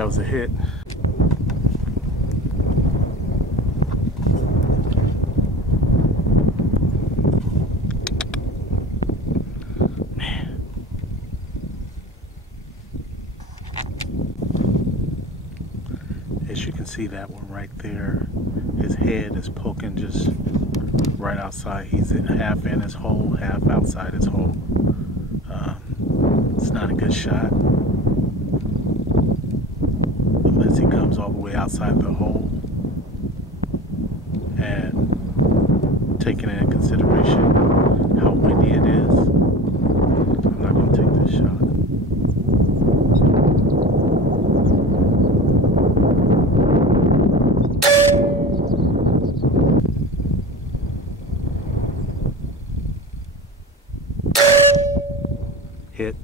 That was a hit. Man. As you can see, that one right there, his head is poking just right outside. He's half in his hole, half outside his hole. It's not a good shot unless he comes all the way outside the hole. And taking into consideration how windy it is, I'm not going to take this shot. Hit.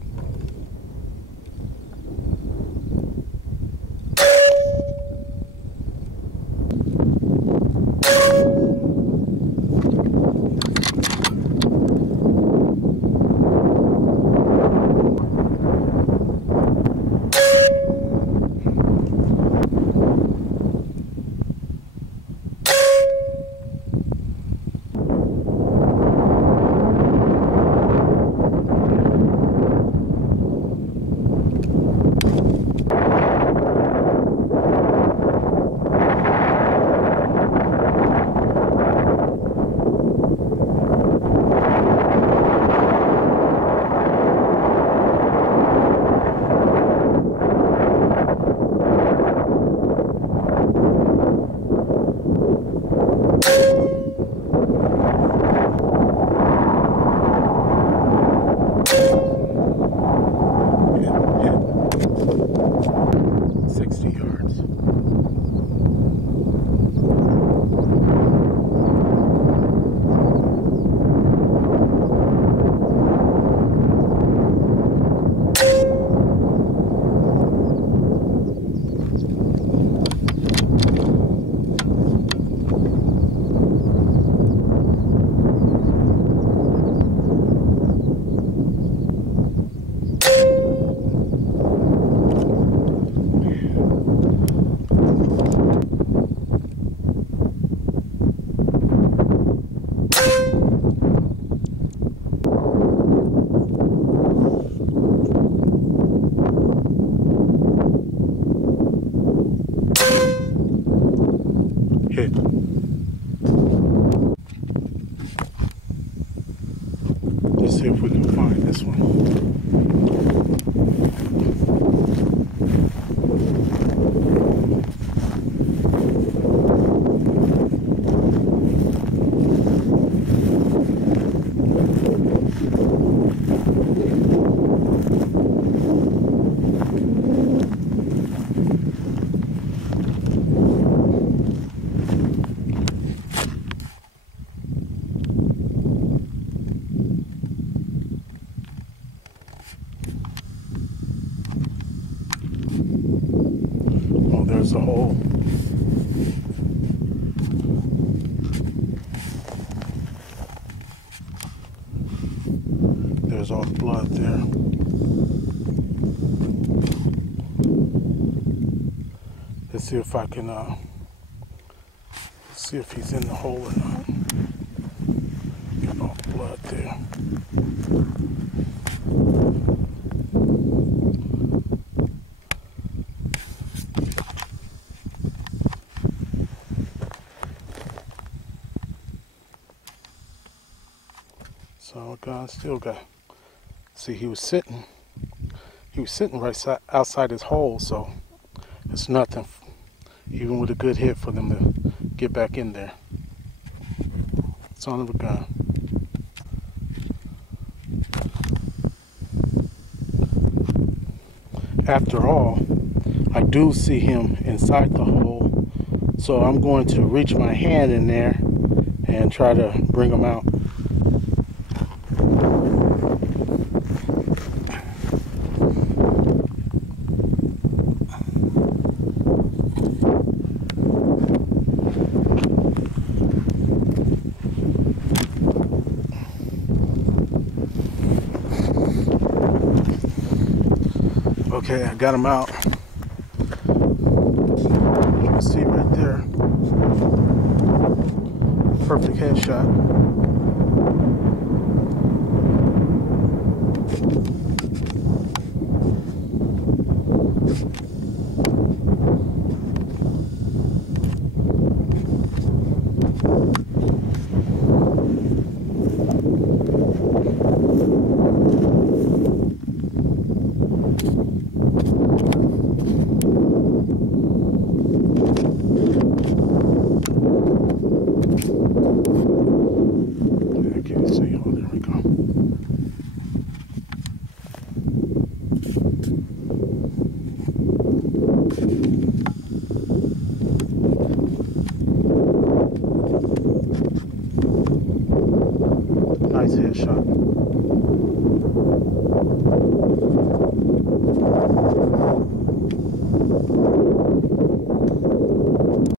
Hit. Let's see if we can find this one. There's a hole. There's all the blood there. Let's see if I can see if he's in the hole or not. Got all the blood there. So God still got. See, he was sitting right outside his hole, so it's nothing. Even with a good hit for them to get back in there. Son of a gun. After all, I do see him inside the hole, so I'm going to reach my hand in there and try to bring him out. Okay, I got him out. Perfect headshot. Nice headshot.